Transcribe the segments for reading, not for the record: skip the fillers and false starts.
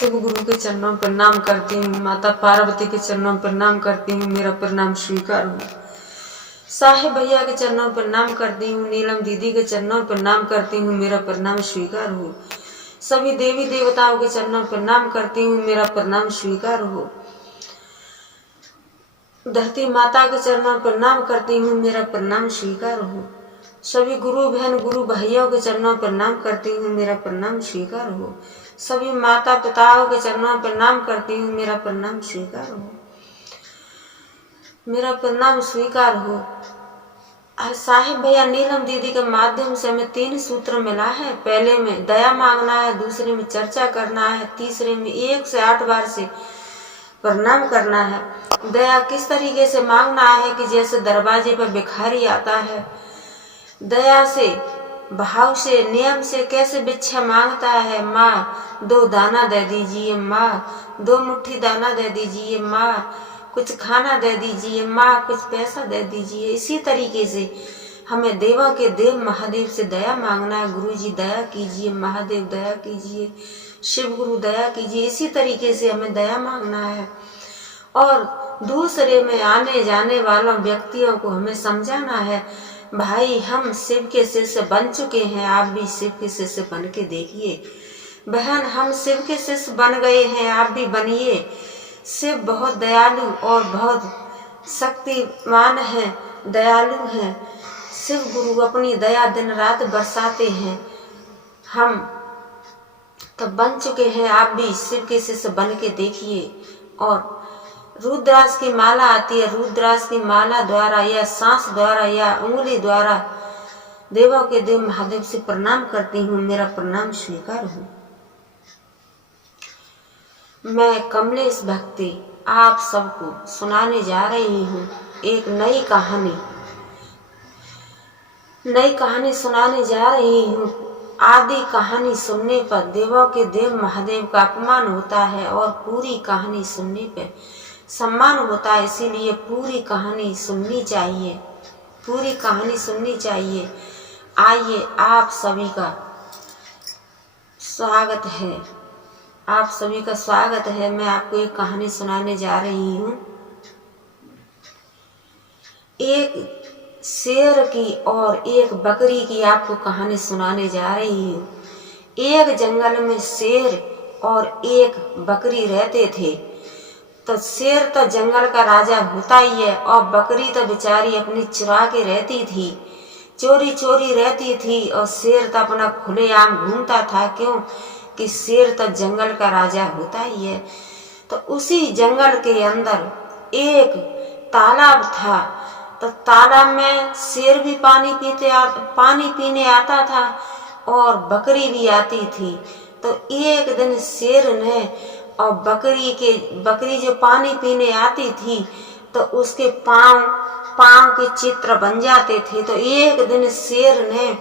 शिव गुरु के चरणों में प्रणाम करती हूँ। माता पार्वती के चरणों में प्रणाम करती हूँ। मेरा प्रणाम स्वीकार हो। साहेब भैया के चरणों में प्रणाम करती हूँ। नीलम दीदी के चरणों में प्रणाम करती हूँ। मेरा प्रणाम स्वीकार हो। सभी देवी देवताओं के चरणों में प्रणाम करती हूँ। मेरा प्रणाम स्वीकार हो। धरती माता के चरणों में प्रणाम करती हूँ। मेरा प्रणाम स्वीकार हो। सभी गुरु बहन गुरु भाइयों के चरणों में प्रणाम करती हूँ। मेरा प्रणाम स्वीकार हो। सभी माता पिताओं के चरणों में प्रणाम करती हूँ। मेरा प्रणाम स्वीकार हो। मेरा प्रणाम स्वीकार हो। साहिब भैया नीलम दीदी के माध्यम से हमें 3 सूत्र मिला है। पहले में दया मांगना है, दूसरे में चर्चा करना है, तीसरे में 1 से 8 बार से प्रणाम करना है। दया किस तरीके से मांगना है कि जैसे दरवाजे पर भिखारी आता है, दया से भाव से नियम से कैसे भिक्षा मांगता है, माँ 2 दाना दे दीजिए, माँ 2 मुट्ठी दाना दे दीजिए, माँ कुछ खाना दे दीजिए, माँ कुछ पैसा दे दीजिए। इसी तरीके से हमें देवों के देव महादेव से दया मांगना है। गुरु जी दया कीजिए, महादेव दया कीजिए, शिव गुरु दया कीजिए। इसी तरीके से हमें दया मांगना है। और दूसरे में आने जाने वालों व्यक्तियों को हमें समझाना है, भाई हम शिव के शिष्य बन चुके हैं, आप भी शिव के शिष्य बन के देखिए। बहन हम शिव के शिष्य बन गए हैं, आप भी बनिए। शिव बहुत दयालु और बहुत शक्तिमान है, दयालु हैं। शिव गुरु अपनी दया दिन रात बरसाते हैं। हम तो बन चुके हैं, आप भी शिव के शिष्य बन के देखिए। और रुद्राक्ष की माला आती है, रुद्राक्ष की माला द्वारा या सांस द्वारा या उंगली द्वारा देवों के देव महादेव से प्रणाम करती हूँ। मेरा प्रणाम स्वीकार हो। मैं कमलेश भक्ति आप सबको सुनाने जा रही हूँ एक नई कहानी सुनाने जा रही हूँ। आदि कहानी सुनने पर देवों के देव महादेव का अपमान होता है और पूरी कहानी सुनने पर सम्मान होता है। इसीलिए पूरी कहानी सुननी चाहिए, पूरी कहानी सुननी चाहिए। आइए आप सभी का स्वागत है, आप सभी का स्वागत है। मैं आपको एक कहानी सुनाने जा रही हूँ। एक शेर की और एक बकरी की आपको कहानी सुनाने जा रही हूँ। एक जंगल में शेर और एक बकरी रहते थे। तो शेर तो जंगल का राजा होता ही है और बकरी तो बेचारी अपनी चुरा के रहती थी, चोरी चोरी रहती थी। और शेर तो अपना खुलेआम घूमता था, क्यों कि शेर तो जंगल का राजा होता ही है। तो उसी जंगल के अंदर एक तालाब था। तो तालाब में शेर भी पानी पीने आता था और बकरी भी आती थी। तो एक दिन शेर ने और बकरी जो पानी पीने आती थी तो उसके पाँव के चित्र बन जाते थे। तो एक दिन शेर ने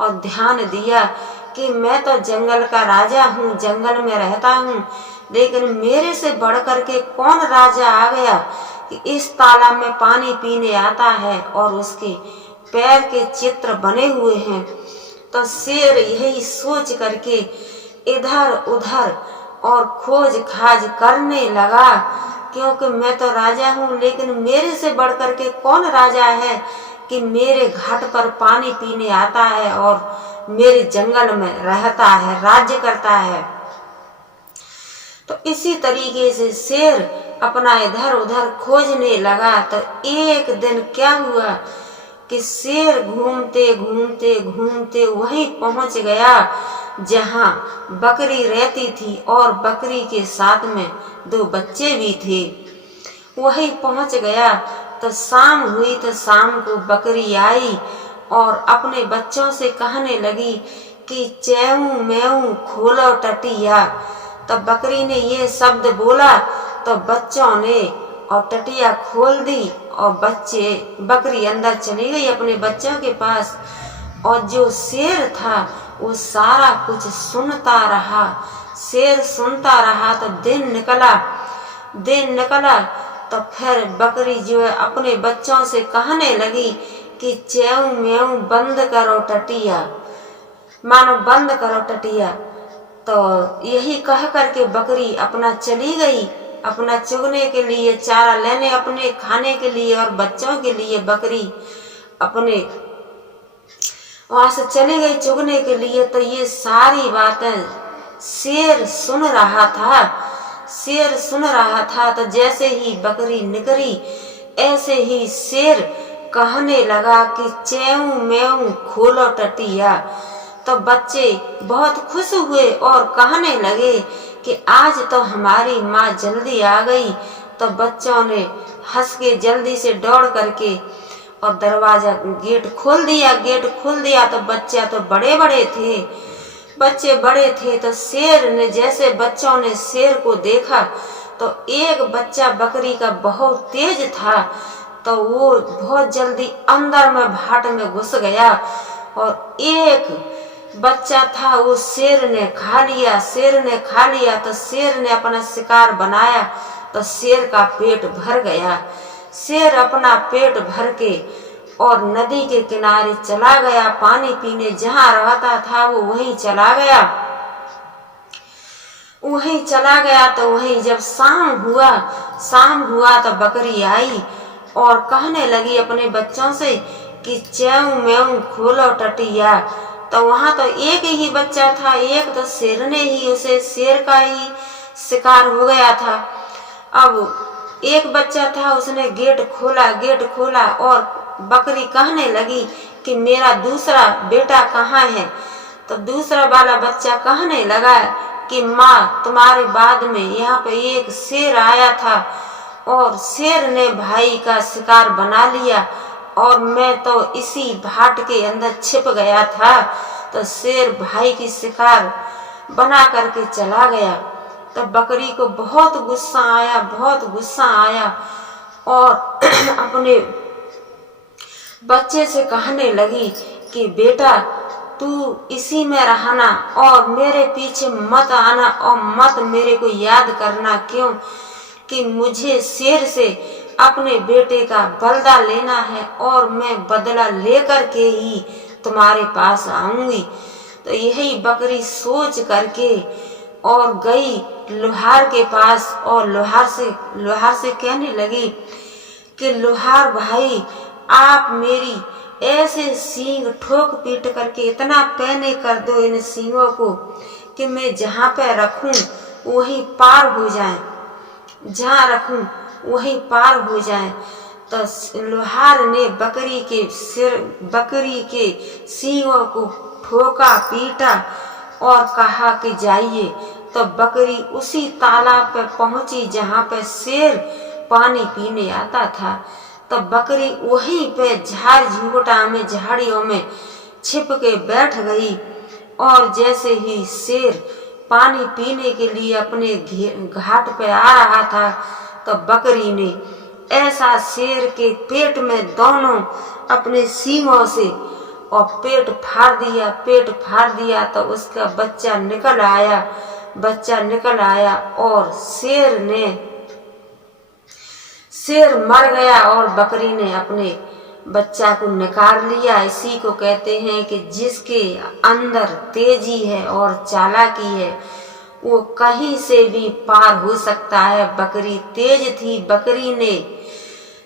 और ध्यान दिया कि मैं तो जंगल का राजा हूँ, जंगल में रहता हूँ, लेकिन मेरे से बढ़ करके कौन राजा आ गया कि इस तालाब में पानी पीने आता है और उसके पैर के चित्र बने हुए हैं। तो शेर यही सोच करके इधर उधर और खोज खाज करने लगा, क्योंकि मैं तो राजा हूँ, लेकिन मेरे से बढ़ करके कौन राजा है कि मेरे घाट पर पानी पीने आता है और मेरे जंगल में रहता है, राज्य करता है। तो इसी तरीके से शेर अपना इधर उधर खोजने लगा। तो एक दिन क्या हुआ कि शेर घूमते घूमते घूमते वहीं पहुंच गया जहां बकरी रहती थी और बकरी के साथ में 2 बच्चे भी थे। वहीं पहुंच गया। तो शाम हुई तो शाम को बकरी आई और अपने बच्चों से कहने लगी कि चैऊ मैऊ खोलो टटिया। तो बकरी ने ये शब्द बोला तो बच्चों ने और टटिया खोल दी और बकरी अंदर चली गई अपने बच्चों के पास। और जो शेर था वो सारा कुछ सुनता रहा, शेर सुनता रहा। तो दिन निकला तो फिर बकरी जो है अपने बच्चों से कहने लगी कि चैऊ मैऊ बंद करो टटिया, मानो बंद करो टटिया। तो यही कह करके बकरी अपना चली गई, अपना चुगने के लिए, चारा लेने अपने खाने के लिए और बच्चों के लिए बकरी अपने वहां से चली गई चुगने के लिए। तो ये सारी बातें शेर सुन रहा था। शेर सुन रहा था तो जैसे ही बकरी निकली ऐसे ही शेर कहने लगा कि चेऊ मेऊ खोलो टटिया। तो बच्चे बहुत खुश हुए और कहने लगे कि आज तो हमारी माँ जल्दी आ गई। तो बच्चों ने हंस के जल्दी से दौड़ करके और दरवाजा गेट खोल दिया। तो बच्चे तो बड़े बड़े थे, बच्चे बड़े थे। तो शेर ने, जैसे बच्चों ने शेर को देखा तो एक बच्चा बकरी का बहुत तेज था, तो वो बहुत जल्दी अंदर में भाट में घुस गया और एक बच्चा था वो शेर ने खा लिया। तो शेर ने अपना शिकार बनाया तो शेर का पेट भर गया। शेर अपना पेट भर के और नदी के किनारे चला गया पानी पीने। जहाँ रहता था वो वहीं चला गया। तो वहीं जब शाम हुआ तो बकरी आई और कहने लगी अपने बच्चों से कि चेऊ मेऊ खोलो टटिया। तो वहां तो एक ही बच्चा था, एक तो शेर ने ही उसे, शेर का ही शिकार हो गया था। अब एक बच्चा था, उसने गेट खोला और बकरी कहने लगी कि मेरा दूसरा बेटा कहाँ है। तो दूसरा वाला बच्चा कहने लगा कि माँ तुम्हारे बाद में यहाँ पे एक शेर आया था और शेर ने भाई का शिकार बना लिया और मैं तो इसी भाट के अंदर छिप गया था। तो शेर भाई की शिकार बना करके चला गया। तो बकरी को बहुत गुस्सा आया और अपने बच्चे से कहने लगी कि बेटा तू इसी में रहना और मेरे पीछे मत आना और मत मेरे को याद करना, क्यों कि मुझे शेर से अपने बेटे का बदला लेना है और मैं बदला लेकर के ही तुम्हारे पास आऊंगी। तो यही बकरी सोच करके और गई लोहार के पास और लोहार से कहने लगी कि लोहार भाई आप मेरी ऐसे सींग ठोक पीट करके इतना पैने कर दो इन सींगों को कि मैं जहाँ पे रखूं वहीं पार हो जाए, जहाँ रखूं वहीं पार हो जाए। तो लोहार ने बकरी के सींगों को ठोका पीटा और कहा कि जाइए। तो बकरी उसी तालाब पे पहुंची जहाँ पे शेर पानी पीने आता था। तो बकरी वहीं पे झाड़ियों में छिप के बैठ गई और जैसे ही शेर पानी पीने के लिए अपने घाट पे आ रहा था तो बकरी ने ऐसा शेर के पेट में दोनों अपने सींगों से और पेट फाड़ दिया। तो उसका बच्चा निकल आया और शेर मर गया और बकरी ने अपने बच्चा को निकाल लिया। इसी को कहते हैं कि जिसके अंदर तेजी है और चालाकी है वो कहीं से भी पार हो सकता है। बकरी तेज थी, बकरी ने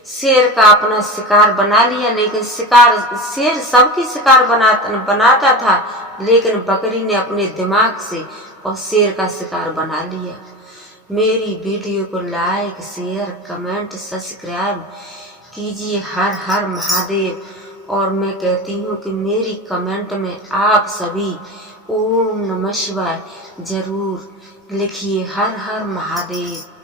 शेर का अपना शिकार बना लिया, लेकिन शेर सबकी शिकार बनाता था, लेकिन बकरी ने अपने दिमाग से और शेर का शिकार बना लिया। मेरी वीडियो को लाइक, शेयर, कमेंट, सब्सक्राइब कीजिए। हर हर महादेव। और मैं कहती हूँ कि मेरी कमेंट में आप सभी ओम नमः शिवाय जरूर लिखिए। हर हर महादेव।